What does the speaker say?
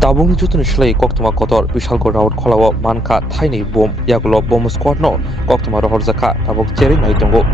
Tabung jutun shlai koktuma kotor Bishalgarh raut kholao Mankha Kainui bom yagulo bom squad no koktuma rohor jaka tabuk cheri nai tongo.